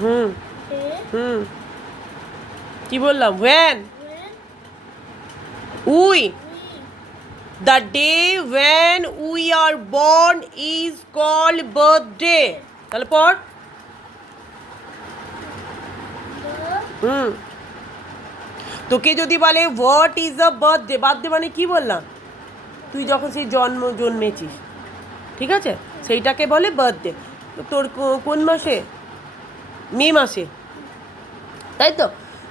হুম হুম কি বললাম? when we the day when we are born is called birthday. তাহলে পর হুম তোকে যদি বলে what is a birthday, birthday মানে কি বললাম? তুই যখন সেই জন্মেছিস, ঠিক আছে, সেইটাকে বলে বার্থডে। তো তোর কোন মাসে? মে মাসে, তাই তো?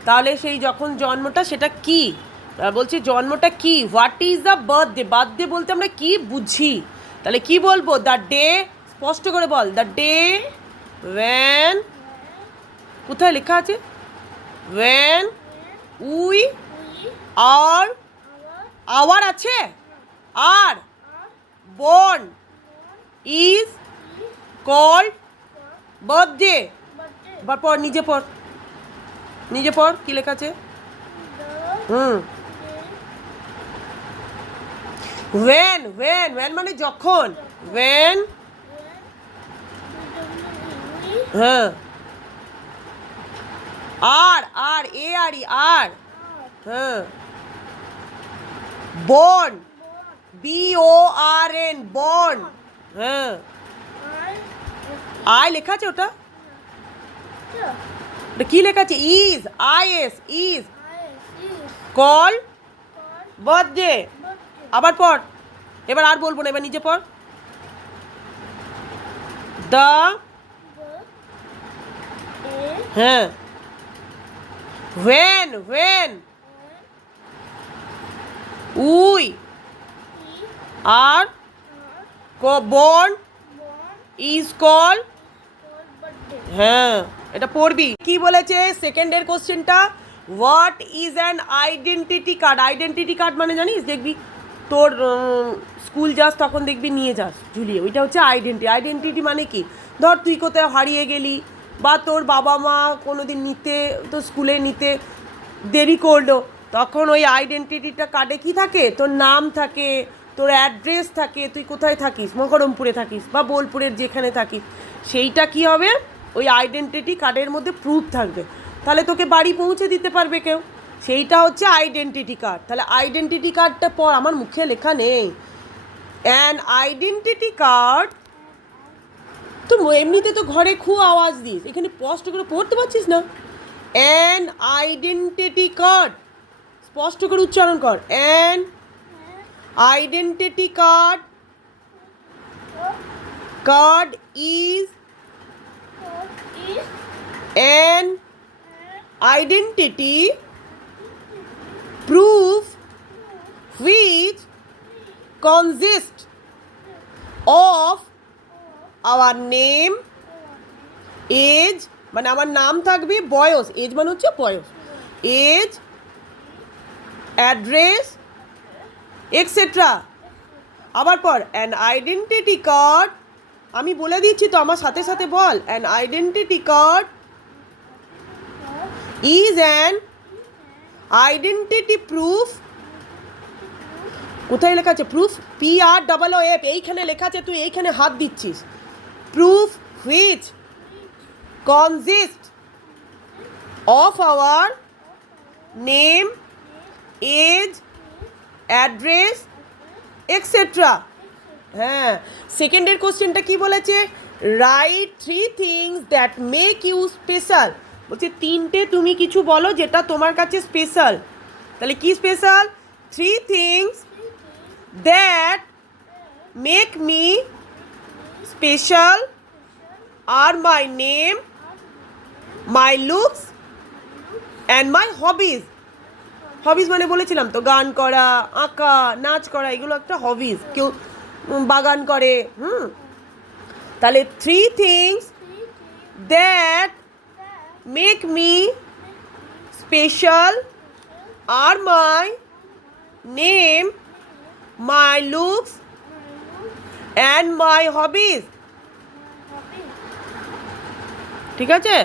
তাহলে সেই যখন জন্মটা সেটা কি বলছি, জন্মটা কি? What is the birthday. Birthday বলতে আমরা কি বুঝি? তাহলে কি বলবো? দ্য ডে, স্পষ্ট করে বল, দ্য ডে ওয়েন, কোথায় লেখা আছে? ওয়েন উই আর, আওয়ার আছে, are born is called birthday. এবার পর, নিজে পড়, নিজে পড়, কি লেখা আছে? when মানে যখন, when, হ্যাঁ, আর এ আর ই, আর, হ্যাঁ, born, born, born, হ্যাঁ, আই লেখা আছে ওটা কি লেখা আছে? Is, is call birthday. আবার পড়, এবার আর বলবো না, এবার নিজে পড়। দ্য, হ্যাঁ, when we are born is called, হ্যাঁ, এটা পড়বি। কি বলেছে সেকেন্ডের কোশ্চেনটা? What is an identity card. Identity card মানে জানিস? দেখবি তোর স্কুল যাস তখন দেখবি নিয়ে যাস ঝুলিয়ে, ওইটা হচ্ছে আইডেন্টিটি। আইডেন্টিটি মানে কি? ধর তুই কোথাও হারিয়ে গেলি, বা তোর বাবা মা কোনো দিন নিতে, তোর স্কুলে নিতে দেরি করলো, তখন ওই আইডেন্টিটিটা কার্ডে কি থাকে? তোর নাম থাকে, তোর অ্যাড্রেস থাকে, তুই কোথায় থাকিস, মকরমপুরে থাকিস বা বোলপুরের যেখানে থাকিস, সেইটা কি হবে? ওই আইডেন্টিটি কার্ডের মধ্যে প্রুফ থাকবে, তাহলে তোকে বাড়ি পৌঁছে দিতে পারবে কেউ, সেইটা হচ্ছে আইডেন্টিটি কার্ড। তাহলে আইডেন্টিটি কার্ডটা পর, আমার মুখে লেখা নেই। অ্যান আইডেন্টিটি কার্ড, তো এমনিতে তো ঘরে খুব আওয়াজ দিস, এখানে স্পষ্ট করে পড়তে পারছিস না? অ্যান আইডেন্টিটি কার্ড, স্পষ্ট করে উচ্চারণ কর। An identity card, card is an identity proof which consists of our name, age মানে আমার নাম থাকবে, বয়স, এজ মানে হচ্ছে বয়স, এজ, অ্যাড্রেস, এক্সেট্রা। আবার পর, অ্যান আইডেন্টিটি কার্ড, আমি বলে দিচ্ছি তো, আমার সাথে সাথে বল। An identity card is an identity proof, কোথায় লেখা আছে? প্রুফ, PROOF, এইখানে লেখা আছে, তুই এইখানে হাত দিচ্ছিস। Proof which consists of our name, age, address, etc. হ্যাঁ, সেকেন্ডের কোশ্চেনটা কি বলেছে? Right 3 things that make you special। বলছে তিনটে তুমি কিছু বলো যেটা তোমার কাছে স্পেশাল। তাহলে কি special? 3 things that make me special are my name, my looks and my hobbies. Hobbies মানে বলেছিলাম তো, গান করা, আঁকা, নাচ করা, এগুলো একটা হবিজ। কেউ বাগান করে, তাহলে 3 things that make me special are my name, my looks and my hobbies। ঠিক আছে?